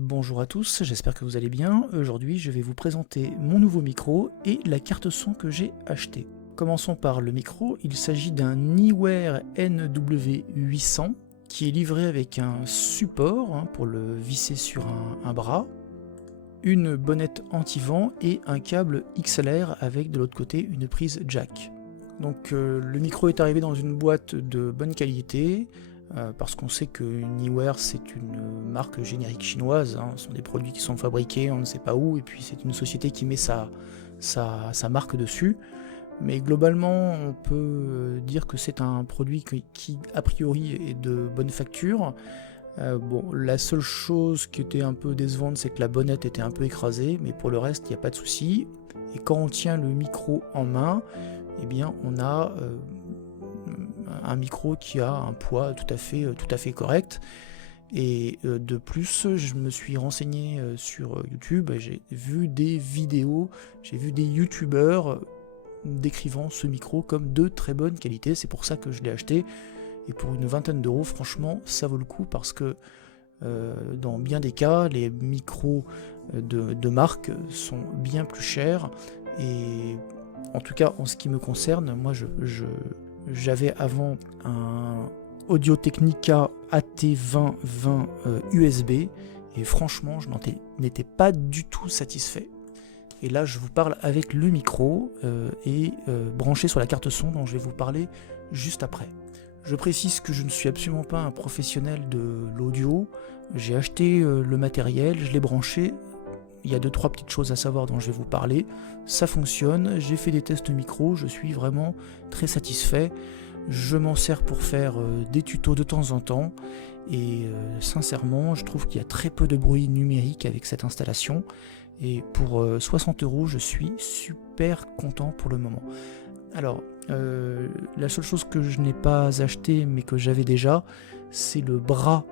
Bonjour à tous, j'espère que vous allez bien. Aujourd'hui, je vais vous présenter mon nouveau micro et la carte son que j'ai achetée. Commençons par le micro. Il s'agit d'un Neewer NW800 qui est livré avec un support pour le visser sur un bras, une bonnette anti-vent et un câble XLR avec de l'autre côté une prise jack. Donc le micro est arrivé dans une boîte de bonne qualité, parce qu'on sait que Neewer c'est une marque générique chinoise, ce sont des produits qui sont fabriqués on ne sait pas où, et puis c'est une société qui met sa marque dessus. Mais globalement on peut dire que c'est un produit qui a priori est de bonne facture. La seule chose qui était un peu décevante, c'est que la bonnette était un peu écrasée, mais pour le reste il n'y a pas de souci. Et quand on tient le micro en main, eh bien on a un micro qui a un poids tout à fait correct. Et de plus, je me suis renseigné sur YouTube, j'ai vu des vidéos, j'ai vu des youtubeurs décrivant ce micro comme de très bonne qualité. C'est pour ça que je l'ai acheté, et pour une vingtaine d'euros, franchement ça vaut le coup, parce que dans bien des cas les micros de marque sont bien plus chers. Et en tout cas en ce qui me concerne, moi j'avais avant un Audio-Technica AT2020 USB, et franchement je n'en étais pas du tout satisfait. Et là je vous parle avec le micro et branché sur la carte son dont je vais vous parler juste après. Je précise que je ne suis absolument pas un professionnel de l'audio. J'ai acheté le matériel, je l'ai branché. Il y a 2-3 petites choses à savoir dont je vais vous parler. Ça fonctionne, j'ai fait des tests micro, je suis vraiment très satisfait. Je m'en sers pour faire des tutos de temps en temps, et sincèrement je trouve qu'il y a très peu de bruit numérique avec cette installation, et pour 60 euros je suis super content pour le moment. Alors la seule chose que je n'ai pas acheté mais que j'avais déjà, c'est le bras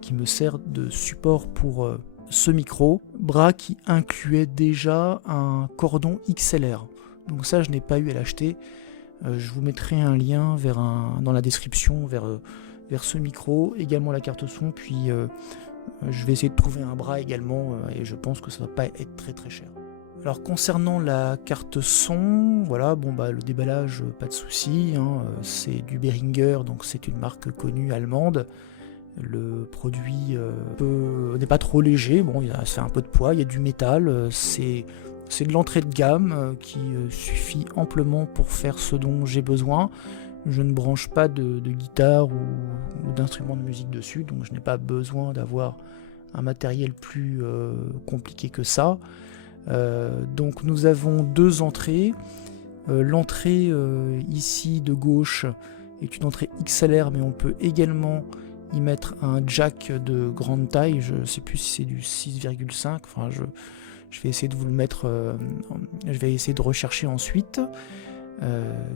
qui me sert de support pour ce micro, bras qui incluait déjà un cordon XLR. Donc ça je n'ai pas eu à l'acheter. Je vous mettrai un lien dans la description vers ce micro, également la carte son, puis je vais essayer de trouver un bras également, et je pense que ça ne va pas être très très cher. Alors concernant la carte son, voilà, le déballage, pas de souci, c'est du Behringer, donc c'est une marque connue allemande. Le produit n'est pas trop léger, ça fait un peu de poids, il y a du métal, c'est de l'entrée de gamme qui suffit amplement pour faire ce dont j'ai besoin. Je ne branche pas de guitare ou d'instruments de musique dessus, donc je n'ai pas besoin d'avoir un matériel plus compliqué que ça. Donc nous avons 2 entrées. L'entrée ici de gauche est une entrée XLR, mais on peut également y mettre un jack de grande taille. Je ne sais plus si c'est du 6,5. Enfin, je vais essayer de vous le mettre. Je vais essayer de rechercher ensuite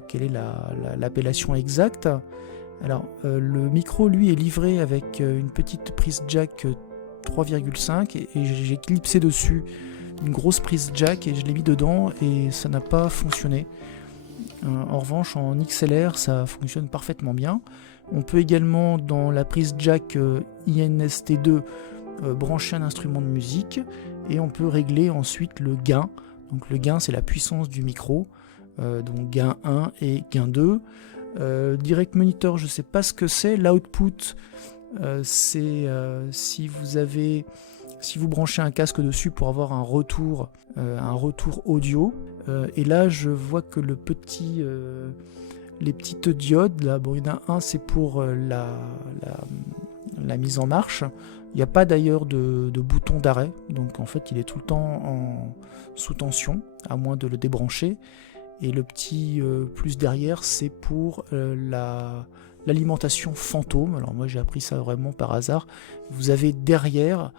quelle est l'appellation exacte. Alors, le micro, lui, est livré avec une petite prise jack 3,5, et j'ai clipsé dessus une grosse prise jack et je l'ai mis dedans, et ça n'a pas fonctionné. En revanche, en XLR, ça fonctionne parfaitement bien. On peut également, dans la prise jack INST2, brancher un instrument de musique, et on peut régler ensuite le gain. Donc le gain, c'est la puissance du micro, donc gain 1 et gain 2. Direct monitor, je ne sais pas ce que c'est. L'output, c'est si vous branchez un casque dessus pour avoir un retour audio. Et là je vois que les petites diodes là, il y en a un, c'est pour la mise en marche. Il n'y a pas d'ailleurs de bouton d'arrêt, donc en fait il est tout le temps sous tension, à moins de le débrancher. Et le petit plus derrière, c'est pour l'alimentation fantôme. Alors moi j'ai appris ça vraiment par hasard. Vous avez derrière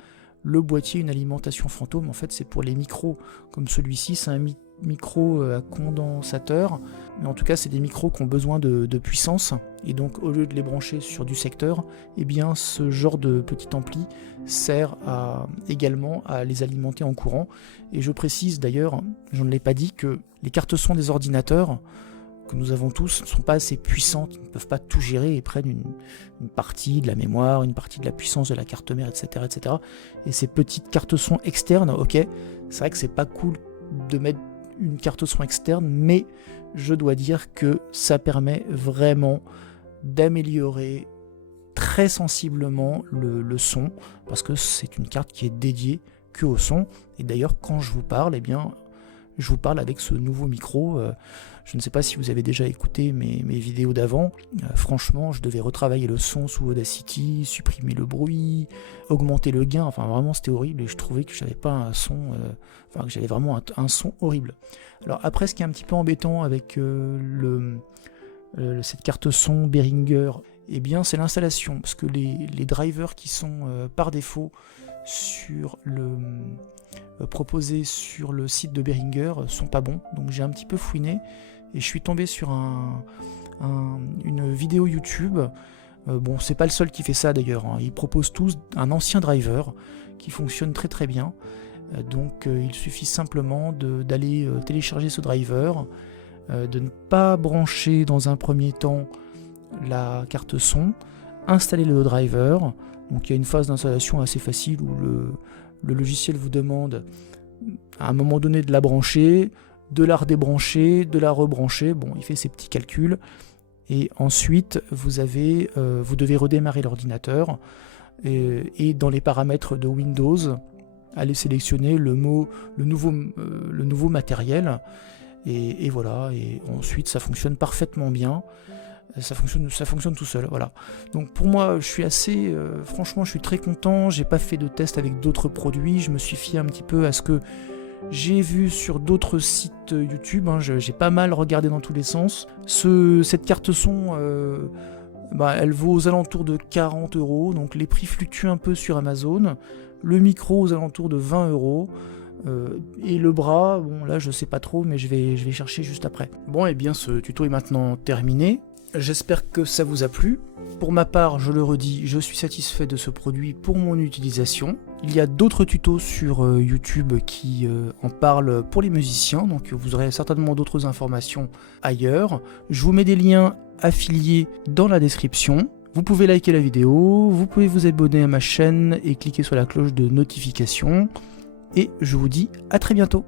le boîtier une alimentation fantôme. En fait c'est pour les micros comme celui-ci, c'est un micro à condensateur, mais en tout cas c'est des micros qui ont besoin de puissance, et donc au lieu de les brancher sur du secteur, eh bien ce genre de petit ampli sert également à les alimenter en courant. Et je précise d'ailleurs, je ne l'ai pas dit, que les cartes son des ordinateurs que nous avons tous ne sont pas assez puissantes, ils ne peuvent pas tout gérer et prennent une partie de la mémoire, une partie de la puissance de la carte mère, etc. etc. Et ces petites cartes son externes, ok, c'est vrai que c'est pas cool de mettre une carte son externe, mais je dois dire que ça permet vraiment d'améliorer très sensiblement le son, parce que c'est une carte qui est dédiée que au son. Et d'ailleurs, quand je vous parle, eh bien, je vous parle avec ce nouveau micro. Je ne sais pas si vous avez déjà écouté mes vidéos d'avant. Franchement, je devais retravailler le son sous Audacity, supprimer le bruit, augmenter le gain. Enfin, vraiment, c'était horrible et je trouvais que j'avais pas un son. Que j'avais vraiment un son horrible. Alors après, ce qui est un petit peu embêtant avec cette carte son Behringer, eh bien, c'est l'installation, parce que les drivers qui sont par défaut proposés sur le site de Behringer sont pas bons. Donc j'ai un petit peu fouiné et je suis tombé sur une vidéo YouTube. Bon, c'est pas le seul qui fait ça d'ailleurs, hein. Ils proposent tous un ancien driver qui fonctionne très très bien. Donc il suffit simplement d'aller télécharger ce driver, de ne pas brancher dans un premier temps la carte son, installer le driver. Donc il y a une phase d'installation assez facile où le logiciel vous demande à un moment donné de la brancher, de la redébrancher, de la rebrancher. Bon, il fait ses petits calculs et ensuite vous devez redémarrer l'ordinateur et dans les paramètres de Windows, allez sélectionner le nouveau matériel et voilà, et ensuite ça fonctionne parfaitement bien. Ça fonctionne tout seul, voilà. Donc pour moi, je suis franchement, je suis très content. J'ai pas fait de test avec d'autres produits. Je me suis fié un petit peu à ce que j'ai vu sur d'autres sites YouTube. Hein. J'ai pas mal regardé dans tous les sens. Cette carte son, elle vaut aux alentours de 40 €. Donc les prix fluctuent un peu sur Amazon. Le micro aux alentours de 20 €. Et le bras, bon là je sais pas trop, mais je vais chercher juste après. Bon, et bien ce tuto est maintenant terminé. J'espère que ça vous a plu. Pour ma part, je le redis, je suis satisfait de ce produit pour mon utilisation. Il y a d'autres tutos sur YouTube qui en parlent pour les musiciens, donc vous aurez certainement d'autres informations ailleurs. Je vous mets des liens affiliés dans la description. Vous pouvez liker la vidéo, vous pouvez vous abonner à ma chaîne et cliquer sur la cloche de notification. Et je vous dis à très bientôt.